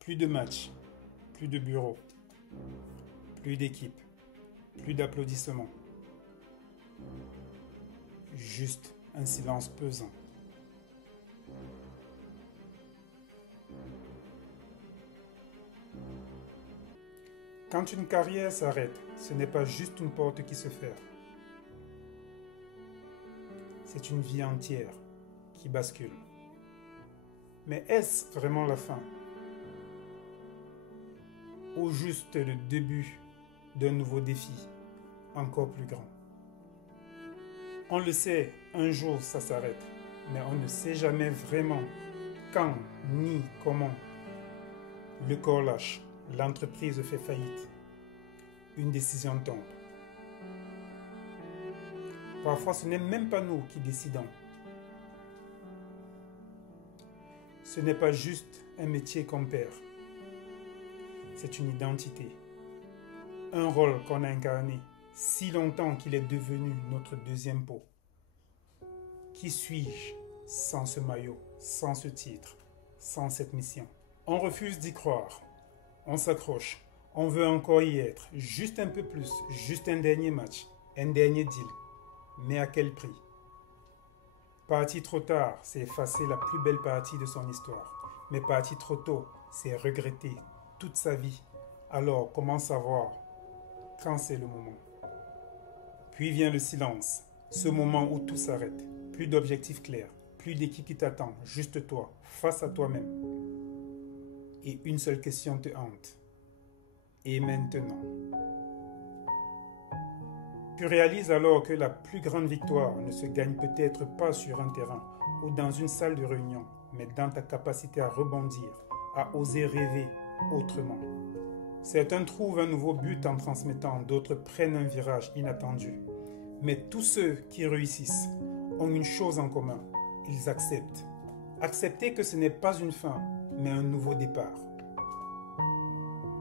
Plus de matchs, plus de bureaux, plus d'équipes, plus d'applaudissements. Juste un silence pesant. Quand une carrière s'arrête, ce n'est pas juste une porte qui se ferme. C'est une vie entière qui bascule. Mais est-ce vraiment la fin? Ou juste le début d'un nouveau défi encore plus grand? On le sait, un jour ça s'arrête, mais on ne sait jamais vraiment quand ni comment. Le corps lâche, l'entreprise fait faillite, une décision tombe. Parfois, ce n'est même pas nous qui décidons. Ce n'est pas juste un métier qu'on perd. C'est une identité, un rôle qu'on a incarné si longtemps qu'il est devenu notre deuxième peau. Qui suis-je sans ce maillot, sans ce titre, sans cette mission? On refuse d'y croire, on s'accroche, on veut encore y être, juste un peu plus, juste un dernier match, un dernier deal. Mais à quel prix? Parti trop tard, c'est effacer la plus belle partie de son histoire. Mais parti trop tôt, c'est regretter toute sa vie. Alors, comment savoir quand c'est le moment? Puis vient le silence, ce moment où tout s'arrête. Plus d'objectifs clairs, plus d'équipe qui t'attend, juste toi, face à toi-même. Et une seule question te hante. Et maintenant? Tu réalises alors que la plus grande victoire ne se gagne peut-être pas sur un terrain ou dans une salle de réunion, mais dans ta capacité à rebondir, à oser rêver autrement. Certains trouvent un nouveau but en transmettant, d'autres prennent un virage inattendu. Mais tous ceux qui réussissent ont une chose en commun, ils acceptent. Accepter que ce n'est pas une fin, mais un nouveau départ.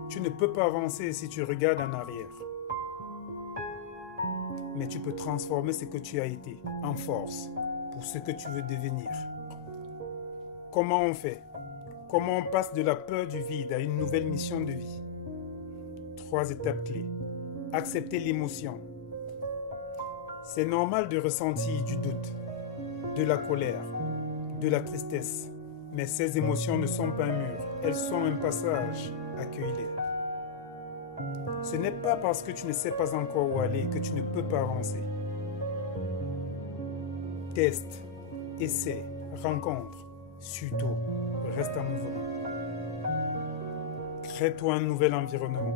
Tu ne peux pas avancer si tu regardes en arrière. Mais tu peux transformer ce que tu as été en force pour ce que tu veux devenir. Comment on fait? Comment on passe de la peur du vide à une nouvelle mission de vie? 3 étapes clés. Accepter l'émotion. C'est normal de ressentir du doute, de la colère, de la tristesse. Mais ces émotions ne sont pas un mur, elles sont un passage. Accueille-les. Ce n'est pas parce que tu ne sais pas encore où aller que tu ne peux pas avancer. Teste, essaie, rencontre, surtout, reste en mouvement. Crée-toi un nouvel environnement.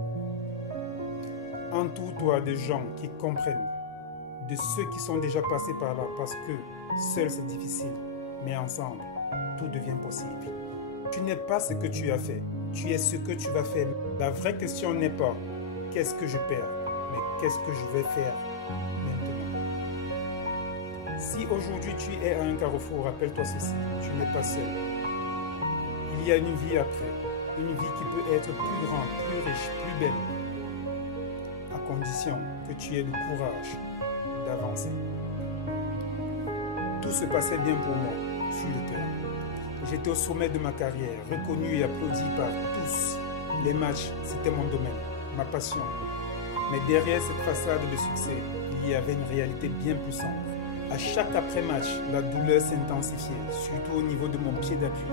Entoure-toi de gens qui comprennent, de ceux qui sont déjà passés par là, parce que seul c'est difficile, mais ensemble, tout devient possible. Tu n'es pas ce que tu as fait, tu es ce que tu vas faire. La vraie question n'est pas qu'est-ce que je perds, mais qu'est-ce que je vais faire maintenant. Si aujourd'hui tu es à un carrefour, rappelle-toi ceci, tu n'es pas seul. Il y a une vie après, une vie qui peut être plus grande, plus riche, plus belle, à condition que tu aies le courage d'avancer. Tout se passait bien pour moi sur le terrain. J'étais au sommet de ma carrière, reconnu et applaudi par tous. Les matchs, c'était mon domaine, ma passion. Mais derrière cette façade de succès, il y avait une réalité bien plus sombre. À chaque après-match, la douleur s'intensifiait, surtout au niveau de mon pied d'appui.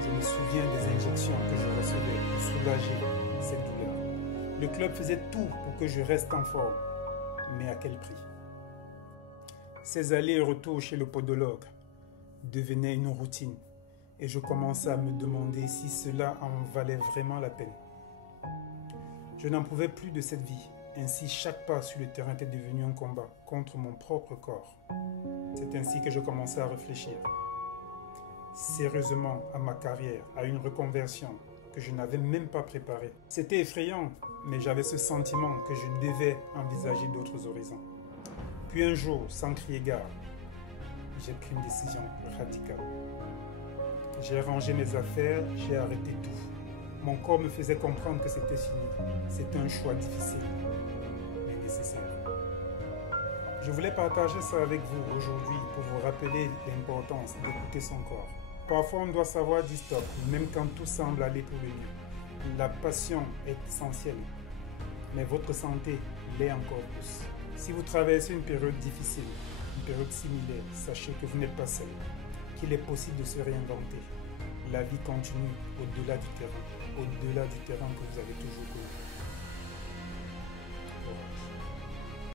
Je me souviens des injections que je recevais pour soulager cette douleur. Le club faisait tout pour que je reste en forme. Mais à quel prix? Ces allers et retours chez le podologue devenaient une routine. Et je commençais à me demander si cela en valait vraiment la peine. Je n'en pouvais plus de cette vie. Ainsi, chaque pas sur le terrain était devenu un combat contre mon propre corps. C'est ainsi que je commençais à réfléchir sérieusement à ma carrière, à une reconversion que je n'avais même pas préparée. C'était effrayant, mais j'avais ce sentiment que je devais envisager d'autres horizons. Puis un jour, sans crier gare, j'ai pris une décision radicale. J'ai rangé mes affaires, j'ai arrêté tout. Mon corps me faisait comprendre que c'était fini. C'était un choix difficile, mais nécessaire. Je voulais partager ça avec vous aujourd'hui pour vous rappeler l'importance d'écouter son corps. Parfois, on doit savoir dire stop, même quand tout semble aller pour le mieux. La passion est essentielle, mais votre santé l'est encore plus. Si vous traversez une période difficile, une période similaire, sachez que vous n'êtes pas seul, qu'il est possible de se réinventer. La vie continue au-delà du terrain que vous avez toujours connu. Courage.